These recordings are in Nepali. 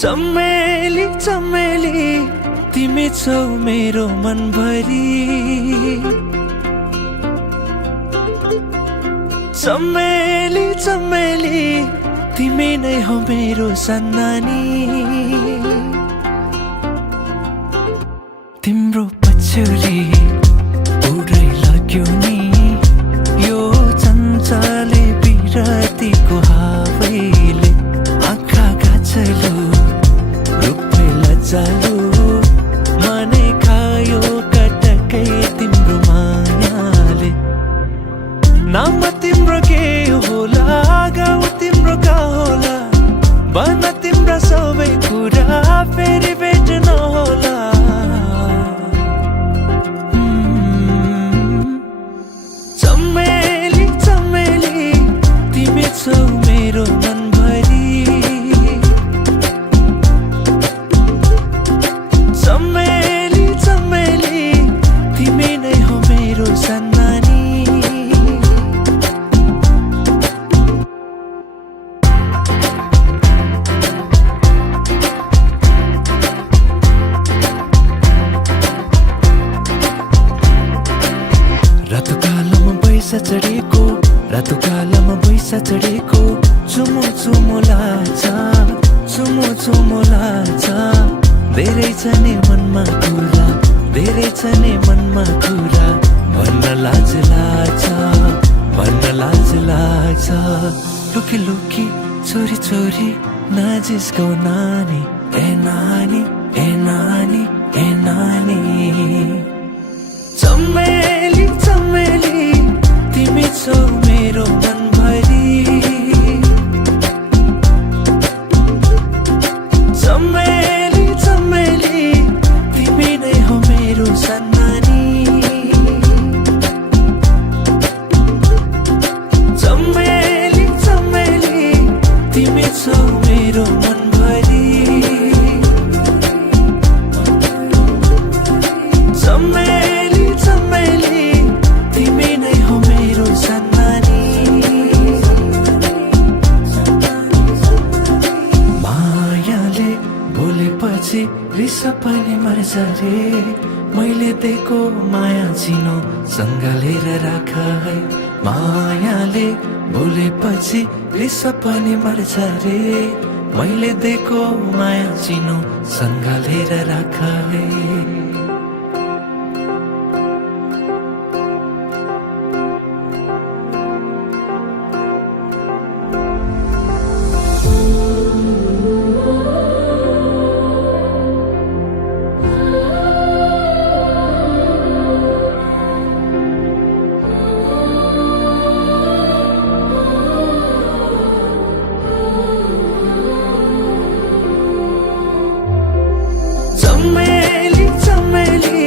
चमेली चमेली तिमी छौ मेरो मनभरि। चमेली चमेली तिमी नै हो मेरो सन्नानी। तिम्रो पछ्यौरी उडै लाग्यो नि यो चञ्चले बिरतीको हावैले। आँखा गाछलो रूपै लज्जालो मनै खायो कटकै तिम्रो मायाले। नाम तिम्रो के होला गाउँ तिम्रो का होला भन तिम्रा सबै कुरा फेरि भेट नहोला। चमेली चमेली तिमी छौ मेरो मनभरि। चमेली चमेली तिमी नै हो मेरो सन्नानी। चढेको रातो कालोमा बैसा चढेको चुमो चुमो लाग्छ चुमो चुमो लाग्छ। धेरै छ नि मनमा कुरा धेरै छ नि मनमा कुरा भन्न लाज लाग्छ भन्न लाज लाग्छ। लुकी लुकी छोरी छोरी नजिस्कौ नानी ए नानी ए नानी ए नानी। चमेली चमेली तिमी छौ मेरो मनभरि। चमेली चमेली तिमी नै हो मेरो सन्नानी। चमेली चमेली तिमी छौ मेरो मनभरि। चमेली चमेली तिमी नै हो मेरो सन्नानी। मायाले बोलेपछि रिस पनि मर्छ रे। मैले दिएको माया चिनो सँगलेर राख है। मायाले बोलेपछि रिस पनि मर्छ रे। मैले दिएको माया चिनो सँगलेर राख है। चमेली चमेली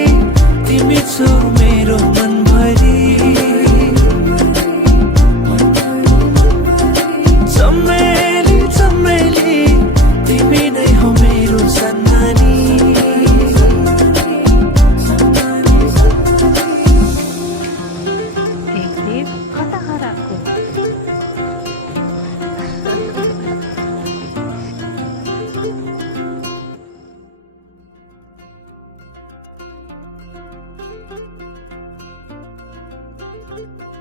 तिमी छौ मेरो मनभरि। चमेली चमेली तिमी नै हो मेरो सन्नानी। कता हराएको Thank you.